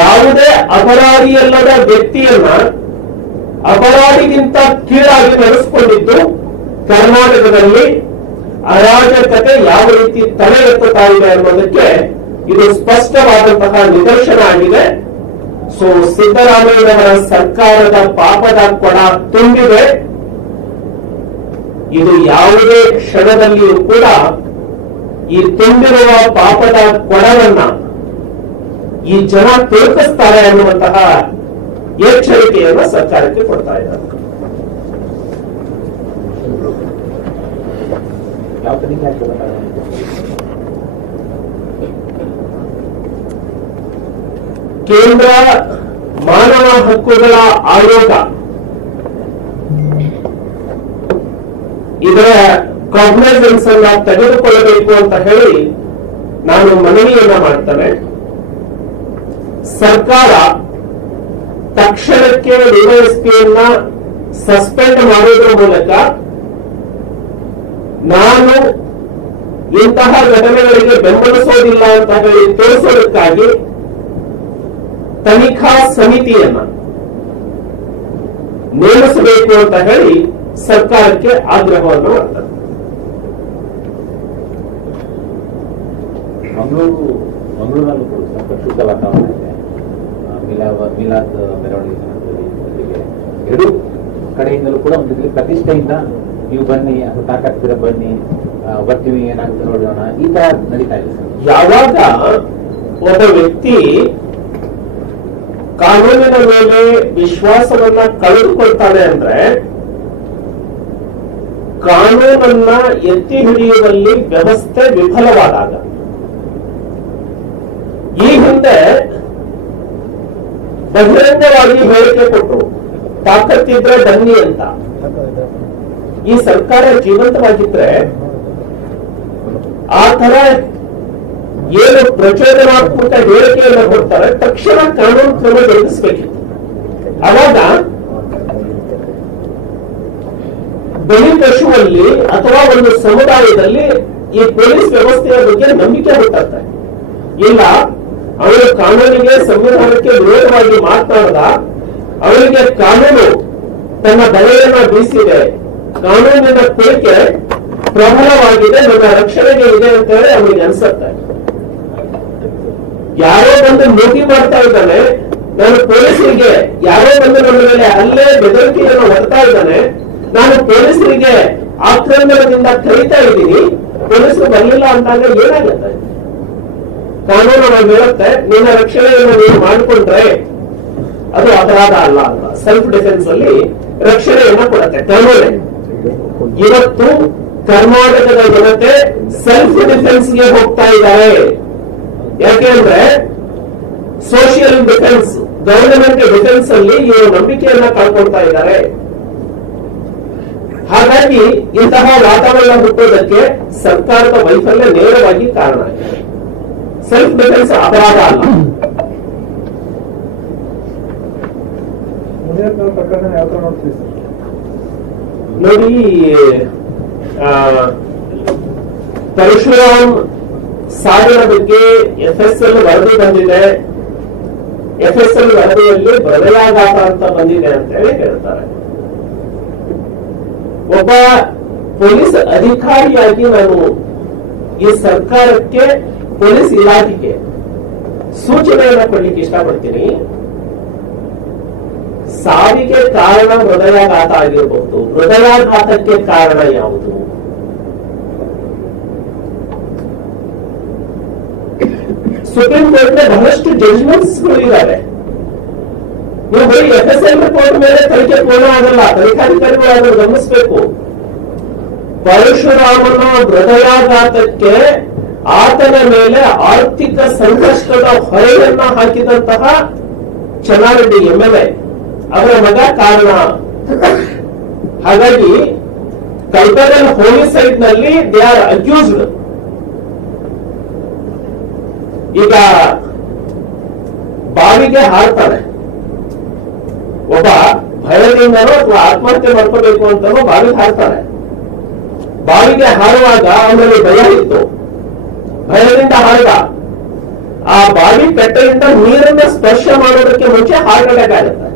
ಯಾವುದೇ ಅಪರಾಧಿಯಲ್ಲದ ವ್ಯಕ್ತಿಯನ್ನ ಅಪರಾಧಿಗಿಂತ ಕೀಳಾಗಿ ನಡೆಸಿಕೊಂಡಿದ್ದು ಕರ್ನಾಟಕದಲ್ಲಿ ಅರಾಜಕತೆ ಯಾವ ರೀತಿ ತಲೆ ಎತ್ತುತ್ತಾ ಇದೆ ಅನ್ನೋದಕ್ಕೆ ಇದು ಸ್ಪಷ್ಟವಾದಂತಹ ನಿದರ್ಶನ ಆಗಿದೆ. ಸೊ ಸಿದ್ದರಾಮಯ್ಯನವರ ಸರ್ಕಾರದ ಪಾಪದ ಕೊಡ ತುಂಬಿದೆ. ಇದು ಯಾವುದೇ ಕ್ಷಣದಲ್ಲಿಯೂ ಕೂಡ ಈ ತುಂಬಿರುವ ಪಾಪದ ಕೊಡವನ್ನ ಈ ಜನ ತೋರಿಸ್ತಾರೆ ಅನ್ನುವಂತಹ ಎಚ್ಚರಿಕೆಯನ್ನು ಸರ್ಕಾರಕ್ಕೆ ಕೊಡ್ತಾ ಇದ್ದಾರೆ. ಯಾವ ತನಿಖೆ ಆಗ್ತದೆ? ಕೇಂದ್ರ ಮಾನವ ಹಕ್ಕುಗಳ ಆಯೋಗ ಇದರ ಕಾಗ್ನೈಸೆನ್ಸ್ ಅನ್ನ ತೆಗೆದುಕೊಳ್ಳಬೇಕು ಅಂತ ಹೇಳಿ ನಾನು ಮನವಿಯನ್ನ ಮಾಡ್ತೇನೆ. ಸರ್ಕಾರ ತಕ್ಷಣಕ್ಕೆ ಡಿವೈಎಸ್ಪಿಯನ್ನ ಸಸ್ಪೆಂಡ್ ಮಾಡುವುದರ ಮೂಲಕ ನಾನು ಇಂತಹ ಘಟನೆಗಳಿಗೆ ಬೆಂಬಲಿಸೋದಿಲ್ಲ ಅಂತ ಹೇಳಿ ತೋರಿಸೋದಕ್ಕಾಗಿ ತನಿಖಾ ಸಮಿತಿಯನ್ನ ನೇಮಿಸಬೇಕು ಅಂತ ಹೇಳಿ ಸರ್ಕಾರಕ್ಕೆ ಆಗ್ರಹವನ್ನು ಮಾಡ್ತಾರೆ. ಮಂಗಳೂರಲ್ಲೂ ಕೂಡ ಸ್ವಲ್ಪ ಶುದ್ಧ ವಾತಾವರಣ ಇದೆ. ಮಿಲಾದ್ ಮೆರವಣಿಗೆ ಸಂದರ್ಭದಲ್ಲಿ ಜೊತೆಗೆ ಎರಡೂ ಕಡೆಯಿಂದಲೂ ಕೂಡ ಒಂದು ರೀತಿ ಪ್ರತಿಷ್ಠೆಯಿಂದ ನೀವು ಬನ್ನಿ ಅಥವಾ ತಾಕತ್ತಿರ ಬನ್ನಿ, ಬರ್ತೀವಿ, ಏನಾಗುತ್ತೆ ನೋಡೋಣ, ಈ ತರ ನಡೀತಾ ಇದೆ. ಯಾವಾಗ ಒಬ್ಬ ವ್ಯಕ್ತಿ ಕಾನೂನಿನ ಮೇಲೆ ವಿಶ್ವಾಸವನ್ನ ಕಳೆದುಕೊಳ್ತಾನೆ ಅಂದ್ರೆ ಕಾನೂನನ್ನ ಎತ್ತಿ ಹಿಡಿಯುವಲ್ಲಿ ವ್ಯವಸ್ಥೆ ವಿಫಲವಾದಾಗ, ಈ ಹಿಂದೆ ಬಹಿರಂಗವಾಗಿ ಹೇಳಿಕೆ ಕೊಟ್ಟರು ತಾಕತ್ತಿದ್ರೆ ಬನ್ನಿ ಅಂತ. ಈ ಸರ್ಕಾರ ಜೀವಂತವಾಗಿದ್ರೆ ಆ ತರ ಏನು ಪ್ರಚೋದನಾತ್ಮಕ ಹೇಳಿಕೆಯನ್ನು ಕೊಡ್ತಾರೆ ತಕ್ಷಣ ಕಾನೂನು ಕ್ರಮ ಜರುಗಿಸಬೇಕಿತ್ತು. ಅವಾಗ ಬಲಿ ಪಶುವಲ್ಲಿ ಅಥವಾ ಒಂದು ಸಮುದಾಯದಲ್ಲಿ ಈ ಪೊಲೀಸ್ ವ್ಯವಸ್ಥೆಯ ಬಗ್ಗೆ ನಂಬಿಕೆ ಹುಟ್ಟುತ್ತೆ. ಇಲ್ಲ, ಅವರು ಕಾನೂನಿಗೆ ಸಂವಿಧಾನಕ್ಕೆ ವಿರೋಧವಾಗಿ ಮಾತನಾಡದ, ಅವರಿಗೆ ಕಾನೂನು ತನ್ನ ಬಲೆಯನ್ನ ಬೀಸಿದೆ, ಕಾನೂನಿನ ಕುರಿಕೆ ಪ್ರಬಲವಾಗಿದೆ, ನನ್ನ ರಕ್ಷಣೆಗೆ ಇದೆ ಅಂತ ಹೇಳಿ ಅವರಿಗೆ ಅನ್ಸುತ್ತೆ. ಯಾರೋ ಬಂದು ಲೂಟಿ ಮಾಡ್ತಾ ಇದ್ದಾನೆ, ನಾನು ಪೊಲೀಸರಿಗೆ ಯಾರೋ ಬಂದು ನನ್ನ ಮೇಲೆ ಅಲ್ಲೇ ಬೆದರಿಕೆಯನ್ನು ಹೊಡ್ತಾ ಇದ್ದಾನೆ, ನಾನು ಪೊಲೀಸರಿಗೆ ಆಕ್ರಮಣದಿಂದ ಕರೀತಾ ಇದ್ದೀನಿ, ಪೊಲೀಸರು ಬರಲಿಲ್ಲ ಅಂದಾಗ ಏನಾಗುತ್ತೆ? ಕಾನೂನು ನಾವು ಹೇಳುತ್ತೆ, ನಿನ್ನ ರಕ್ಷಣೆಯನ್ನು ನೀವು ಮಾಡಿಕೊಂಡ್ರೆ ಅದು ಅಪರಾಧ ಅಲ್ಲ ಅಂತ. ಸೆಲ್ಫ್ ಡಿಫೆನ್ಸ್ ಅಲ್ಲಿ ರಕ್ಷಣೆಯನ್ನು ಕೊಡುತ್ತೆ ಕಾನೂನು. ಇವತ್ತು ಕರ್ನಾಟಕದ ಜನತೆ ಸೆಲ್ಫ್ ಡಿಫೆನ್ಸ್ಗೆ ಹೋಗ್ತಾ ಇದ್ದಾರೆ. ಯಾಕೆಂದ್ರೆ ಸೋಷಿಯಲ್ ಡಿಫೆನ್ಸ್, ಗವರ್ನಮೆಂಟ್ ಡಿಫೆನ್ಸ್ ಅಲ್ಲಿ ಇವರು ನಂಬಿಕೆಯನ್ನ ಕಳ್ಕೊಳ್ತಾ ಇದ್ದಾರೆ. ಹಾಗಾಗಿ ಇಂತಹ ವಾತಾವರಣ ಹುಟ್ಟೋದಕ್ಕೆ ಸರ್ಕಾರದ ವೈಫಲ್ಯ ನೇರವಾಗಿ ಕಾರಣ ಆಗಿದೆ. ಸೆಲ್ಫ್ ಡಿಫೆನ್ಸ್ ಅಪರಾಧ ಅಲ್ಲ. ನೋಡಿ, ಪರಶುರಾಮ್ ಸಾವಿನ ಬಗ್ಗೆ FSL ವರದಿ ಬಂದಿದೆ. FSL ವರದಿಯಲ್ಲಿ ಹೃದಯಾಘಾತ ಅಂತ ಬಂದಿದೆ ಅಂತ ಹೇಳಿ ಹೇಳ್ತಾರೆ. ಒಬ್ಬ ಪೊಲೀಸ್ ಅಧಿಕಾರಿಯಾಗಿ ನಾನು ಈ ಸರ್ಕಾರಕ್ಕೆ, ಪೊಲೀಸ್ ಇಲಾಖೆಗೆ ಸೂಚನೆಯನ್ನು ಕೊಡ್ಲಿಕ್ಕೆ ಇಷ್ಟಪಡ್ತೀನಿ. ಸಾವಿಗೆ ಕಾರಣ ಹೃದಯಾಘಾತ ಆಗಿರಬಹುದು. ಹೃದಯಾಘಾತಕ್ಕೆ ಕಾರಣ ಯಾವುದು? ಸುಪ್ರೀಂ ಕೋರ್ಟ್ ಬಹಳಷ್ಟು ಜಡ್ಜ್ಮೆಂಟ್ಸ್ ಇದ್ದಾರೆ. ನೀವು ಬರೀ FSL ರಿಪೋರ್ಟ್ ಮೇಲೆ ತನಿಖೆ ಪೂರ್ಣ ಆಗಲ್ಲ, ತನಿಖಾಧಿಕಾರಿಗಳು ಅದನ್ನು ಗಮನಿಸಬೇಕು. ಪರಶುರಾಮನ ಹೃದಯಾಘಾತಕ್ಕೆ ಆತನ ಮೇಲೆ ಆರ್ಥಿಕ ಸಂಕಷ್ಟದ ಹೊರೆಯನ್ನ ಹಾಕಿದಂತಹ ಚೆನ್ನಾರೆಡ್ಡಿ MLA ಅವರ ಮಗ ಕಾರಣ. ಹಾಗಾಗಿ ಕಲ್ಪನಲ್ ಹೋಮಿಸೈಡ್ ನಲ್ಲಿ ದೇ ಆರ್ ಅಕ್ಯೂಸ್ಡ್. ಈಗ ಬಾವಿಗೆ ಹಾರ್ತಾನೆ ಒಬ್ಬ, ಭಯದಿಂದನೋ ಅಥವಾ ಆತ್ಮಹತ್ಯೆ ಮಾಡ್ಕೋಬೇಕು ಅಂತನೋ ಬಾವಿಗೆ ಹಾರ್ತಾನೆ. ಬಾವಿಗೆ ಹಾರುವಾಗ ಅವನಲ್ಲಿ ಭಯ ಇತ್ತು, ಭಯದಿಂದ ಹಾರಿದ. ಆ ಬಾವಿ ಕಟ್ಟೆಯಿಂದ ನೀರನ್ನ ಸ್ಪರ್ಶ ಮಾಡೋದಕ್ಕೆ ಮುಂಚೆ ಹಾರ್ಟ್ ಅಟ್ಯಾಕ್ ಆಗುತ್ತೆ.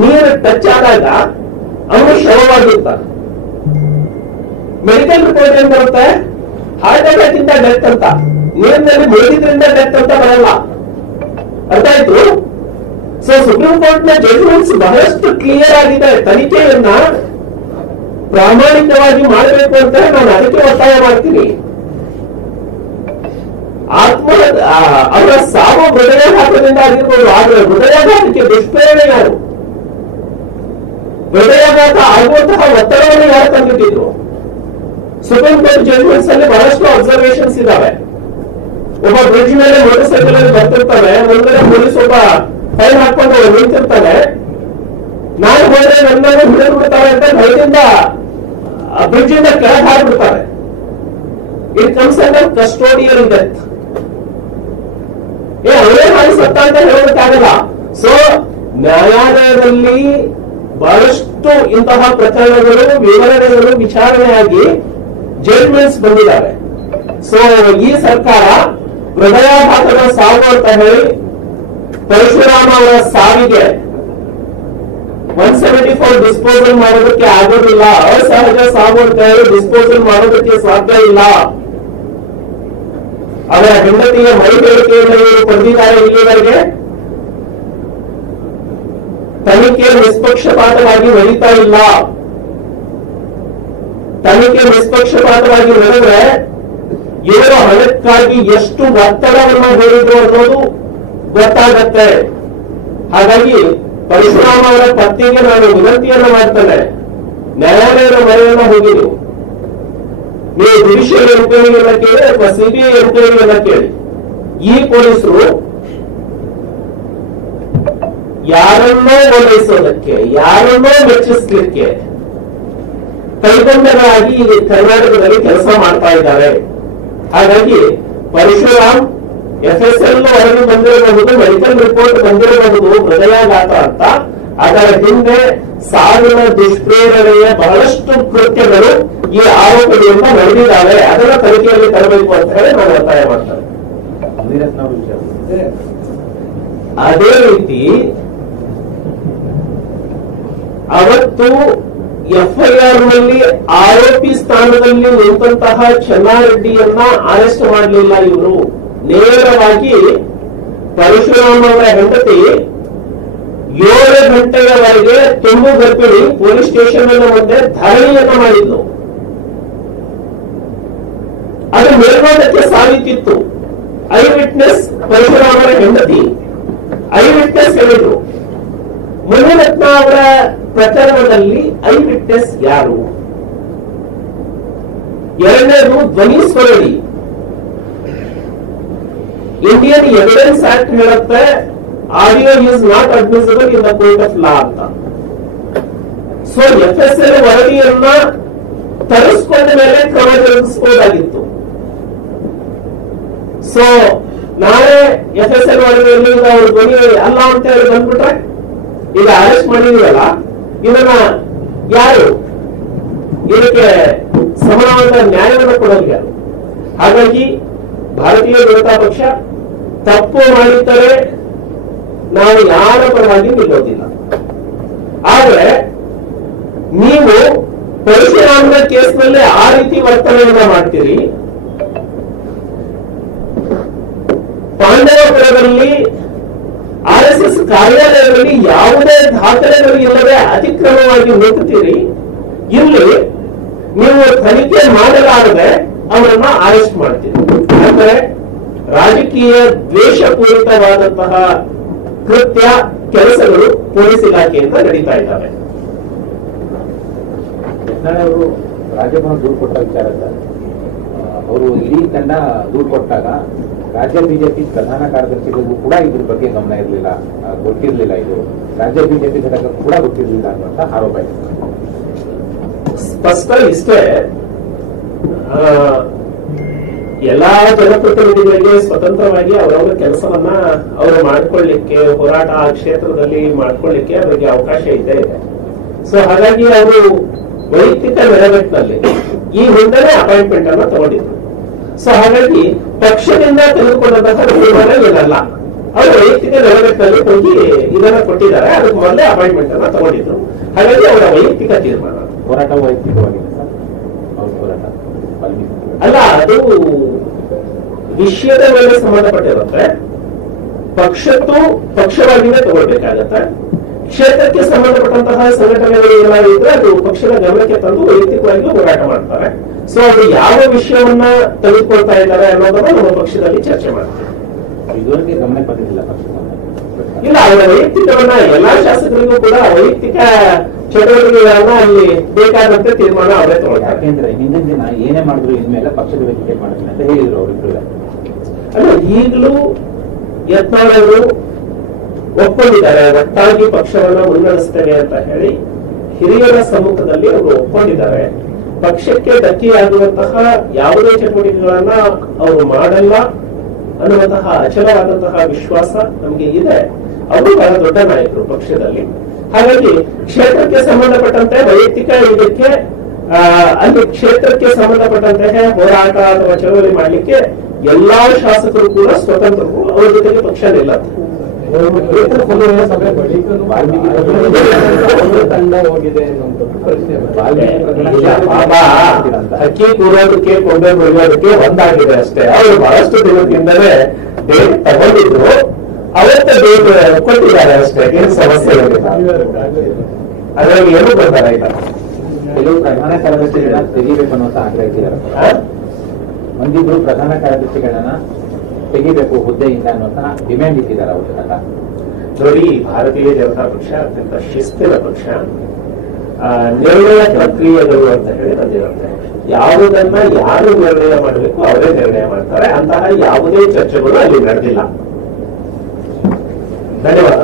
ನೀರು ಟಚ್ ಆದಾಗ ಅವನು ಶವವಾಗಿರ್ತಾನೆ. ಮೆಡಿಕಲ್ ರಿಪೋರ್ಟ್ ಏನ್ ಬರುತ್ತೆ? ಹಾರ್ಟ್ ಅಟ್ಯಾಕ್ ಇಂದ ಡೆತ್ ಅಂತ, ನೀರಿನಲ್ಲಿ ಮುಳುಗಿದ್ರಿಂದ ಡೆತ್ ಅಂತ ಬರಲ್ಲ. ಅರ್ಥ ಆಯ್ತು? ಸೊ ಸುಪ್ರೀಂ ಕೋರ್ಟ್ ನ ಜಡ್ಜ್ಮೆಂಟ್ಸ್ ಬಹಳಷ್ಟು ಕ್ಲಿಯರ್ ಆಗಿದೆ. ತನಿಖೆಯನ್ನ ಪ್ರಾಮಾಣಿಕವಾಗಿ ಮಾಡಬೇಕು ಅಂತ ನಾನು ಅದಕ್ಕೆ ಒತ್ತಾಯ ಮಾಡ್ತೀನಿ. ಅವರ ಸಾವು ಹೃದಯಾಘಾತದಿಂದ ಆಗಿರ್ಬೋದು, ಆದ್ರೆ ಹೃದಯಾಘಾತಕ್ಕೆ ದುಷ್ಪ್ರೇರಣೆ ಯಾರು? ಹೃದಯಾಘಾತ ಆಗುವಂತಹ ಒತ್ತಡವನ್ನು ಯಾರು ತಂದಿಟ್ಟಿದ್ರು? ಸುಪ್ರೀಂ ಕೋರ್ಟ್ ಜಡ್ಜ್ಮೆಂಟ್ಸ್ ಅಲ್ಲಿ ಬಹಳಷ್ಟು ಅಬ್ಸರ್ವೇಷನ್ಸ್ ಇದಾವೆ. ಒಬ್ಬ ಬ್ರಿಡ್ಜ್ ಮೇಲೆ ಮೋಟರ್ ಸೈಕಲ್ ಅಲ್ಲಿ ಬರ್ತಿರ್ತಾನೆ, ಮುಂದೆ ಪೊಲೀಸ್ ಒಬ್ಬ ಫೈನ್ ಹಾಕೊಂಡು ನಿಂತಿರ್ತಾನೆ. ನಾನು ಹೋದ್ರೆ ನನ್ನನ್ನು ಹಿಡಿದು ಬಿಡ್ತಾರೆ ಅಂತ ಭಯದಿಂದ ಬ್ರಿಡ್ಜ್ ಇಂದ ಕೆಳಗೆ ಹಾರಿಬಿಡ್ತಾರೆ. It comes under custodial death. ಅವರೇ ಹಾಗೆ ಸತ್ತ ಅಂತ ಹೇಳೋದಕ್ಕಾಗಲ್ಲ. ಸೊ ನ್ಯಾಯಾಲಯದಲ್ಲಿ ಬಹಳಷ್ಟು ಇಂತಹ ಪ್ರಕರಣಗಳು, ವಿವರಣೆಗಳು ವಿಚಾರಣೆಯಾಗಿ ಜಡ್ಜ್ಮೆಂಟ್ಸ್ ಬಂದಿದ್ದಾವೆ. ಸೊ ಈ ಸರ್ಕಾರ ಹೃದಯಾಘಾತದ ಸಾವು ಅಂತ ಹೇಳಿ ಪರಶುರಾಮ ಅವರ ಸಾವಿಗೆ 174 ಡಿಸ್ಪೋಸಲ್ ಮಾಡೋದಕ್ಕೆ ಆಗೋದಿಲ್ಲ. ಅಸಹಜ ಸಾವು ಅಂತ ಹೇಳಿ ಡಿಸ್ಪೋಸಲ್ ಮಾಡೋದಕ್ಕೆ ಸಾಧ್ಯ ಇಲ್ಲ. ಅವರ ಹೆಂಡತಿಯ ಮೈ ಹೇಳಿಕೆಯನ್ನು ಇವರು ಪಡೆದಿದ್ದಾರೆ. ಇಲ್ಲಿವರೆಗೆ ತನಿಖೆ ನಿಷ್ಪಕ್ಷಪಾತವಾಗಿ ನಡೀತಾ ಇಲ್ಲ. ತನಿಖೆ ನಿಷ್ಪಕ್ಷಪಾತವಾಗಿ ನಡೆದ್ರೆ ಇವರು ಹಣಕ್ಕಾಗಿ ಎಷ್ಟು ಒತ್ತಡವನ್ನು ಹೇರಿದ್ರು ಅನ್ನೋದು ಗೊತ್ತಾಗತ್ತೆ. ಹಾಗಾಗಿ ಪರಶುರಾಮ ಅವರ ಪತ್ನಿಗೆ ನಾನು ವಿನಂತಿಯನ್ನು ಮಾಡ್ತೇನೆ, ನ್ಯಾಯಾಲಯದ ಮೊರೆಯನ್ನು ಹೋಗಿ ನೀವು ಜುಡಿಷಿಯಲ್ ಎನ್ಕ್ವೈರಿಯನ್ನ ಕೇಳಿ ಅಥವಾ CBI ಎನ್ಕ್ವೈರಿಯನ್ನ ಕೇಳಿ. ಈ ಪೊಲೀಸರು ಯಾರನ್ನೋ ಓಲೈಸೋದಕ್ಕೆ, ಯಾರನ್ನೋ ಮೆಚ್ಚಿಸ್ಲಿಕ್ಕೆ ಕೈಗೊಂಡರಾಗಿ ಈ ಕರ್ನಾಟಕದಲ್ಲಿ ಕೆಲಸ ಮಾಡ್ತಾ ಇದ್ದಾರೆ. ಹಾಗಾಗಿ ಪರಶುರಾಮ್ FSL ವರದಿ ಬಂದಿರಬಹುದು, ಮೆಡಿಕಲ್ ರಿಪೋರ್ಟ್ ಬಂದಿರಬಹುದು ಹೃದಯಾಘಾತ ಅಂತ. ಅದರ ಹಿಂದೆ ಸಾವಿನ ದುಷ್ಪ್ರೇರಣೆಯ ಬಹಳಷ್ಟು ಕೃತ್ಯಗಳು ಈ ಆರೋಪಗಳಿಂದ ನಡೆದಿದ್ದಾವೆ. ಅದನ್ನ ತನಿಖೆಯಲ್ಲಿ ತರಬೇಕು ಅಂತ ಹೇಳಿ ನಾನು ಒತ್ತಾಯ ಮಾಡ್ತಾರೆ. ಅದೇ ರೀತಿ ಅವತ್ತು FIR ನಲ್ಲಿ ಆರೋಪಿ ಸ್ಥಾನದಲ್ಲಿ ನಿಂತಹ ಚೆನ್ನಾರೆಡ್ಡಿಯನ್ನ ಅರೆಸ್ಟ್ ಮಾಡಲಿಲ್ಲ ಇವರು. ನೇರವಾಗಿ ಪರಶುರಾಮ್ ಅವರ ಹೆಂಡತಿ 7 ಗಂಟೆಯವರೆಗೆ ತುಂಬು ಗರ್ಭಿಣಿ ಪೊಲೀಸ್ ಸ್ಟೇಷನ್ ಮುಂದೆ ಧರಣಿಯನ್ನ ಮಾಡಿದ್ಲು. ಅದು ಮೇಲ್ನೋಟಕ್ಕೆ ಸಾಬೀತಿತ್ತು. ಐ ವಿಟ್ನೆಸ್ ಪರಶುರಾಮ್ ಅವರ ಹೆಂಡತಿ ಐ ವಿಟ್ನೆಸ್ ಹೇಳಿದ್ರು. ಮುನಿರತ್ನ ಅವರ ಪ್ರಕರಣದಲ್ಲಿ ಐ ವಿಟ್ನೆಸ್ ಯಾರು? ಎರಡನೇದು ಧ್ವನಿ ಸ್ವರಳಿ. ಇಂಡಿಯನ್ ಎವಿಡೆನ್ಸ್ ಆಕ್ಟ್ ಹೇಳುತ್ತೆ audio is not admissible in the court of law ಅಂತ. ಸೊ FSL ವರದಿಯನ್ನ ತರಿಸಿಕೊಂಡ ಮೇಲೆ ಕ್ರಮ ಜರುಗಿಸಬಹುದಾಗಿತ್ತು. ಸೊ ನಾಳೆ FSL ವರದಿಯಲ್ಲಿ ಅವರು ಧ್ವನಿ ಅಲ್ಲ ಅಂತ ಹೇಳಿ ಬಂದ್ಬಿಟ್ರೆ, ಈಗ ಅರೆಸ್ಟ್ ಮಾಡಿದೀವಲ್ಲ, ಇದನ್ನ ಯಾರು ಇದಕ್ಕೆ ಸಮಾನವಾದ ನ್ಯಾಯವನ್ನು ಕೊಡೋದು ಯಾರು? ಹಾಗಾಗಿ ಭಾರತೀಯ ಜನತಾ ಪಕ್ಷ ತಪ್ಪು ಮಾಡಿದ್ದರೆ ನಾವು ಯಾರ ಪರವಾಗಿ ನಿಲ್ಲೋದಿಲ್ಲ. ಆದ್ರೆ ನೀವು ಪರಶುರಾಮನ ಕೇಸ್ನಲ್ಲಿ ಆ ರೀತಿ ವರ್ತನೆಯನ್ನ ಮಾಡ್ತೀರಿ. ಪಾಂಡವಪುರದಲ್ಲಿ RSS ಕಾರ್ಯಾಲಯದಲ್ಲಿ ಯಾವುದೇ ದಾಖಲೆಗಳು ಇಲ್ಲದೆ ಅತಿಕ್ರಮವಾಗಿ ನುಗ್ಗುತ್ತೀರಿ. ಇಲ್ಲಿ ನೀವು ತನಿಖೆ ಮಾಡಲಾರದೆ ಅವರನ್ನ ಅರೆಸ್ಟ್ ಮಾಡ್ತೀರಿ. ಅಂದ್ರೆ ರಾಜಕೀಯ ದ್ವೇಷಪೂರಿತವಾದಂತಹ ಕೃತ್ಯ ಕೆಲಸಗಳು ಪೊಲೀಸ್ ಇಲಾಖೆಯಿಂದ ನಡೀತಾ ಇದ್ದಾವೆ. ಅವರು ರಾಜ್ಯಭವನ ದೂರು ಕೊಟ್ಟ ವಿಚಾರ ಸರ್, ಅವರು ಇಡೀ ತಂಡ ದೂರು ಕೊಟ್ಟಾಗ ರಾಜ್ಯ ಬಿಜೆಪಿ ಪ್ರಧಾನ ಕಾರ್ಯದರ್ಶಿಗಳಿಗೂ ಕೂಡ ಇದ್ರ ಬಗ್ಗೆ ಗಮನ ಇರಲಿಲ್ಲ, ಗೊತ್ತಿರಲಿಲ್ಲ. ಇದು ರಾಜ್ಯ ಬಿಜೆಪಿ ಘಟಕ ಕೂಡ ಗೊತ್ತಿರಲಿಲ್ಲ ಅನ್ನುವಂತ ಆರೋಪ ಇದೆ. ಸ್ಪಷ್ಟ ಇಷ್ಟೇ, ಎಲ್ಲಾ ಜನಪ್ರತಿನಿಧಿಗಳಿಗೆ ಸ್ವತಂತ್ರವಾಗಿ ಅವರವರ ಕೆಲಸವನ್ನ ಅವರು ಮಾಡ್ಕೊಳ್ಳಿಕ್ಕೆ, ಹೋರಾಟ ಆ ಕ್ಷೇತ್ರದಲ್ಲಿ ಮಾಡ್ಕೊಳ್ಳಿಕ್ಕೆ ಅವರಿಗೆ ಅವಕಾಶ ಇದೆ. ಸೊ ಹಾಗಾಗಿ ಅವರು ವೈಯಕ್ತಿಕ ನೆರವೇಟ್ನಲ್ಲಿ ಈ ಹಿಂದೆನೇ ಅಪಾಯಿಂಟ್ಮೆಂಟ್ ಅನ್ನ ತಗೊಂಡಿದ್ರು. ಸೊ ಹಾಗಾಗಿ ಪಕ್ಷದಿಂದ ತೆಗೆದುಕೊಂಡಂತಹ ತೀರ್ಮಾನ ಏನಲ್ಲ, ಅವರು ವೈಯಕ್ತಿಕ ನೆರವೇಟ್ನಲ್ಲಿ ಹೋಗಿ ಇದನ್ನ ಕೊಟ್ಟಿದ್ದಾರೆ. ಅದಕ್ಕೆ ಮೊದಲೇ ಅಪಾಯಿಂಟ್ಮೆಂಟ್ ಅನ್ನ ತಗೊಂಡಿದ್ರು. ಹಾಗಾಗಿ ಅವರ ವೈಯಕ್ತಿಕ ತೀರ್ಮಾನ. ಹೋರಾಟ ವೈಯಕ್ತಿಕವಾಗಿದೆ ಸರ್, ಅವ್ರ ಹೋರಾಟ ಅಲ್ಲ, ಅದು ವಿಷಯದ ಮೇಲೆ ಸಂಬಂಧಪಟ್ಟಿರುತ್ತೆ. ಪಕ್ಷದ್ದು ಪಕ್ಷವಾಗಿಯೇ ತಗೊಳ್ಬೇಕಾಗತ್ತೆ. ಕ್ಷೇತ್ರಕ್ಕೆ ಸಂಬಂಧಪಟ್ಟಂತಹ ಸಂಘಟನೆಗಳು ಏನಾದ್ರು ಇದ್ರೆ ಅದು ಪಕ್ಷದ ಗಮನಕ್ಕೆ ತಂದು ವೈಯಕ್ತಿಕವಾಗಿ ಹೋರಾಟ ಮಾಡ್ತಾರೆ. ಸೊ ಅದು ಯಾವ ವಿಷಯವನ್ನ ತೆಗೆದುಕೊಳ್ತಾ ಇದ್ದಾರೆ ಅನ್ನೋದನ್ನ ನಮ್ಮ ಪಕ್ಷದಲ್ಲಿ ಚರ್ಚೆ ಮಾಡ್ತೀವಿ. ಇದುವರೆಗೆ ಗಮನಕ್ಕೆ ಬಂದಿಲ್ಲ ಪಕ್ಷದ. ಇಲ್ಲ, ಅವರ ವೈಯಕ್ತಿಕವನ್ನ ಎಲ್ಲಾ ಶಾಸಕರಿಗೂ ಕೂಡ ವೈಯಕ್ತಿಕ ಚಟುವಟಿಕೆಗಳನ್ನ ಅಲ್ಲಿ ಬೇಕಾದಂತೆ ತೀರ್ಮಾನ ಅವರೇ ತಗೊಳ್ತಾರೆ. ಯಾಕೆಂದ್ರೆ ಹಿಂದಿನ ದಿನ ಏನೇ ಮಾಡಿದ್ರು ಇನ್ಮೇಲೆ ಪಕ್ಷದ ವೇದಿಕೆ ಮಾಡ್ತೀನಿ ಅಂತ ಹೇಳಿದ್ರು ಅವರಿಬ್ರು. ಅಲ್ಲ, ಈಗಲೂ ಯತ್ನಾಳರು ಒಪ್ಕೊಂಡಿದ್ದಾರೆ, ಒಟ್ಟಾಗಿ ಪಕ್ಷವನ್ನ ಮುನ್ನಡೆಸ್ತೇವೆ ಅಂತ ಹೇಳಿ ಹಿರಿಯರ ಸಮ್ಮುಖದಲ್ಲಿ ಅವರು ಒಪ್ಕೊಂಡಿದ್ದಾರೆ. ಪಕ್ಷಕ್ಕೆ ಧಕ್ಕೆಯಾಗುವಂತಹ ಯಾವುದೇ ಚಟುವಟಿಕೆಗಳನ್ನ ಅವರು ಮಾಡಲ್ಲ ಅನ್ನುವಂತಹ ಅಚಲವಾದಂತಹ ವಿಶ್ವಾಸ ನಮಗೆ ಇದೆ. ಅವರು ಬಹಳ ದೊಡ್ಡ ನಾಯಕರು ಪಕ್ಷದಲ್ಲಿ. ಹಾಗಾಗಿ ಕ್ಷೇತ್ರಕ್ಕೆ ಸಂಬಂಧಪಟ್ಟಂತೆ ವೈಯಕ್ತಿಕ ಇದಕ್ಕೆ ಅಲ್ಲಿ ಕ್ಷೇತ್ರಕ್ಕೆ ಸಂಬಂಧಪಟ್ಟಂತೆ ಹೋರಾಟ ಅಥವಾ ಚಳವಳಿ ಮಾಡಲಿಕ್ಕೆ ಎಲ್ಲಾ ಶಾಸಕರು ಕೂಡ ಸ್ವತಂತ್ರರು, ಅವರ ಜೊತೆಗೆ ಪಕ್ಷ ನಿಲ್ಲತ್ತೆ. ಅಕ್ಕಿ ಕೂರೋದಕ್ಕೆ ಕೊಂಬೆ ಮುರಿಯೋದಕ್ಕೆ ಒಂದಾಗಿದೆ ಅಷ್ಟೇ. ಅವರು ಬಹಳಷ್ಟು ದಿನದಿಂದಲೇ ಡೇಟ್ ತಗೊಂಡಿದ್ರು, ಅವತ್ತೇ ಡೇಟ್ ಕೊಟ್ಟಿದ್ದಾರೆ ಅಷ್ಟೇ. ಏನು ಸಮಸ್ಯೆ ಇರಲಿಲ್ಲ, ಅದರಲ್ಲಿ ಏನು ಬರ್ತಾರೆ ಇಲ್ಲ. ಕೆಲವು ಪ್ರಧಾನ ಕಾರ್ಯದರ್ಶಿಗಳನ್ನ ತೆಗಿಬೇಕು ಅನ್ನೋ ಆಗ್ರಹಿಸಿದ್ದಾರೆ. ಒಂದಿಬ್ರು ಪ್ರಧಾನ ಕಾರ್ಯದರ್ಶಿಗಳನ್ನ ತೆಗಿಬೇಕು ಹುದ್ದೆಯಿಂದ ಅನ್ನುವಂತಹ ಡಿಮ್ಯಾಂಡ್ ಇಟ್ಟಿದ್ದಾರೆ ಅವರು ತಂಡ. ನೋಡಿ, ಭಾರತೀಯ ಜನತಾ ಪಕ್ಷ ಅತ್ಯಂತ ಶಿಸ್ತಿನ ಪಕ್ಷ. ನಿರ್ಣಯ ಪ್ರಕ್ರಿಯೆಗಳು ಅಂತ ಹೇಳಿ ಬಂದಿರುತ್ತೆ. ಯಾವುದನ್ನ ಯಾರು ನಿರ್ಣಯ ಮಾಡಬೇಕು ಅವರೇ ನಿರ್ಣಯ ಮಾಡ್ತಾರೆ. ಅಂತಹ ಯಾವುದೇ ಚರ್ಚೆಗಳು ಅಲ್ಲಿ ನಡೆದಿಲ್ಲ. ಧನ್ಯವಾದ.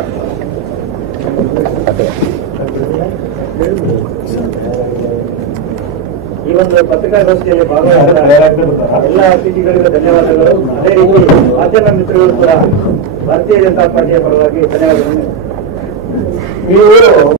ಈ ಒಂದು ಪತ್ರಿಕಾಗೋಷ್ಠಿಯಲ್ಲಿ ಭಾಗವಹಿಸಿದ ಎಲ್ಲ ಅತಿಥಿಗಳಿಗೆ ಧನ್ಯವಾದಗಳು. ಅದೇ ರೀತಿ ಮಾಧ್ಯಮ ಮಿತ್ರಗಳು ಕೂಡ ಭಾರತೀಯ ಜನತಾ ಪಾರ್ಟಿಯ ಪರವಾಗಿ ಧನ್ಯವಾದಗಳು. ನೀವು